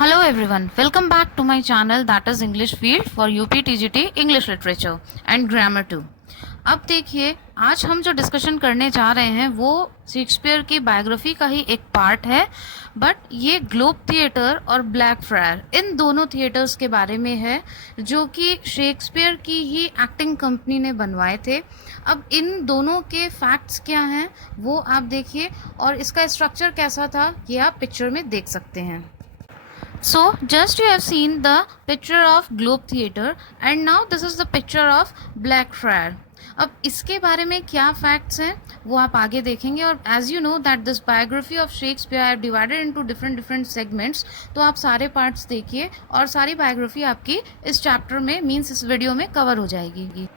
Hello everyone, welcome back to my channel that is English Field for UP TGT English Literature and Grammar too. अब देखिए, आज हम जो discussion करने जा रहे हैं वो शेक्सपियर की बायोग्राफी का ही एक पार्ट है, बट ये ग्लोब थिएटर और ब्लैक फ्रायर इन दोनों थिएटर्स के बारे में है जो कि शेक्सपियर की ही एक्टिंग कंपनी ने बनवाए थे। अब इन दोनों के फैक्ट्स क्या हैं वो आप देखिए, और इसका स्ट्रक्चर कैसा था ये आप पिक्चर में देख सकते हैं। So just you have seen the picture of Globe Theatre and now this is the picture of Blackfriar. अब इसके बारे में क्या फैक्ट्स हैं वो आप आगे देखेंगे, और as you know that this biography of Shakespeare I divided into different segments, तो आप सारे पार्ट्स देखिए और सारी बायोग्राफी आपकी इस चैप्टर में मीन्स इस वीडियो में कवर हो जाएगी।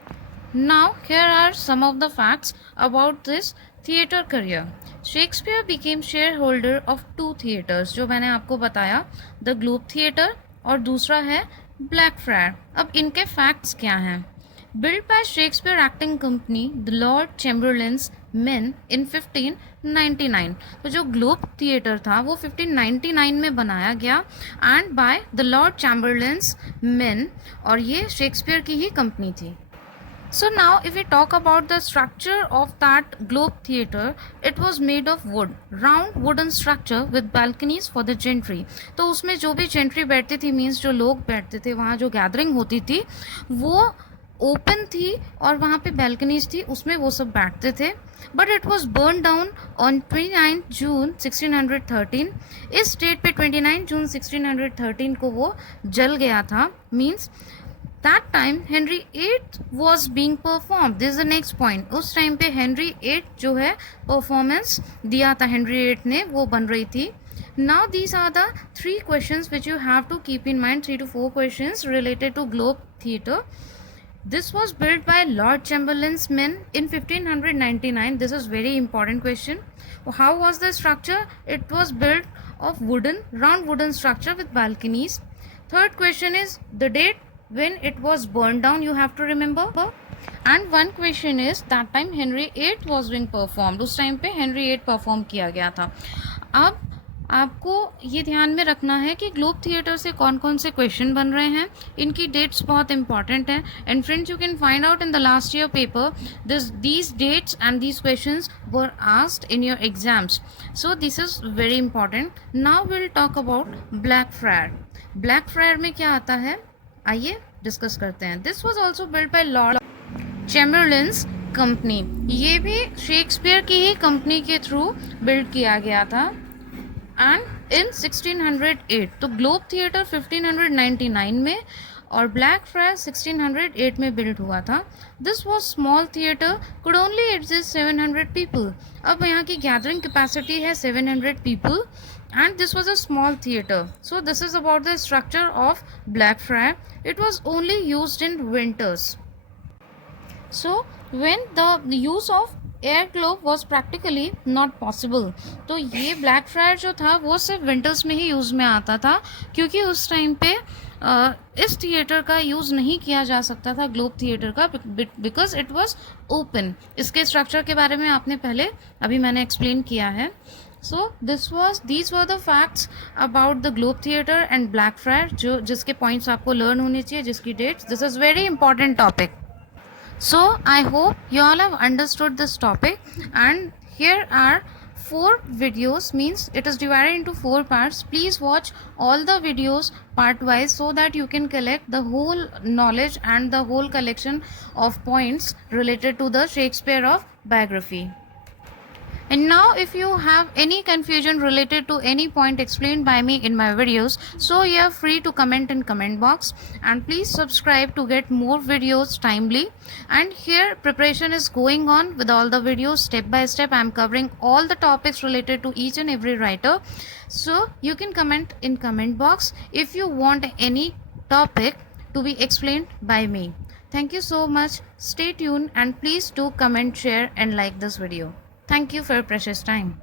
Now here are some of the facts about this theatre career. Shakespeare became shareholder of two theatres, जो मैंने आपको बताया, द ग्लोब थिएटर और दूसरा है ब्लैकफ्रायर। अब इनके फैक्ट्स क्या हैं? Built by Shakespeare Acting Company, the Lord Chamberlain's Men in 1599। तो जो ग्लोब थिएटर था वो 1599 में बनाया गया and by the Lord Chamberlain's Men, और ये शेक्सपियर की ही कंपनी थी। So now if we talk about the structure of that globe theatre, it was made of wood, round wooden structure with balconies for the gentry। तो उसमें जो भी gentry बैठती थी, मीन्स जो लोग बैठते थे, वहाँ जो गैदरिंग होती थी वो ओपन थी और वहाँ पे बैल्कनीज थी, उसमें वो सब बैठते थे। But it was burn down on 29 जून 1613। इस डेट पे 29 जून 1613 को वो जल गया था। Means that time Henry VIII was being performed। this is the next point। उस टाइम पे Henry VIII जो है परफॉर्मेंस दिया था Henry VIII ने, वो बन रही थी। now these are the 3 questions which you have to keep in mind, 3 to 4 questions related to Globe Theatre। this was built by Lord Chamberlain's men in 1599। this is very important question। how was the structure? it was built of round wooden structure with balconies। third question is the date when it was burned down, you have to remember। and one question is that time Henry VIII was being performed। उस time पे Henry VIII perform किया गया था। अब आपको ये ध्यान में रखना है कि ग्लोब थिएटर से कौन कौन से क्वेश्चन बन रहे हैं, इनकी डेट्स बहुत इंपॉर्टेंट हैं। And friends, you can find out in the last year paper these dates and these questions were asked in your exams, so this is very important। now we'll talk about Blackfriar। Blackfriar में क्या आता है आइए discuss करते हैं। This was also build by Lord Chamberlain's company. ये भी Shakespeare की ही कंपनी के थ्रू बिल्ड किया गया था एंड इन 1608। तो ग्लोब थिएटर 1599 में और ब्लैकफ्रायर 1608 में बिल्ड हुआ था। This was small theatre, could only exist 700 people. अब यहाँ की गैदरिंग कैपेसिटी है 700 people and this was a small theatre। so this is about the structure of Blackfriar। it was only used in winters। so when the use of air globe was practically not possible, तो ये Blackfriar जो था वो सिर्फ winters में ही use में आता था, क्योंकि उस टाइम पे इस थिएटर का यूज़ नहीं किया जा सकता था ग्लोब थिएटर का, बिकॉज इट वॉज ओपन। इसके स्ट्रक्चर के बारे में आपने पहले अभी मैंने एक्सप्लेन किया है। So these were the facts about the Globe Theatre and Blackfriar, जो जिसके points आपको learn होने चाहिए, जिसकी dates। this is very important topic। so I hope you all have understood this topic, and here are 4 videos, means it is divided into 4 parts। please watch all the videos part wise so that you can collect the whole knowledge and the whole collection of points related to the Shakespeare of biography। And now if you have any confusion related to any point explained by me in my videos, so you are free to comment in comment box, and please subscribe to get more videos timely। and here preparation is going on with all the videos step by step। I am covering all the topics related to each and every writer, so you can comment in comment box if you want any topic to be explained by me। thank you so much, stay tuned, and please do comment, share and like this video। Thank you for your precious time।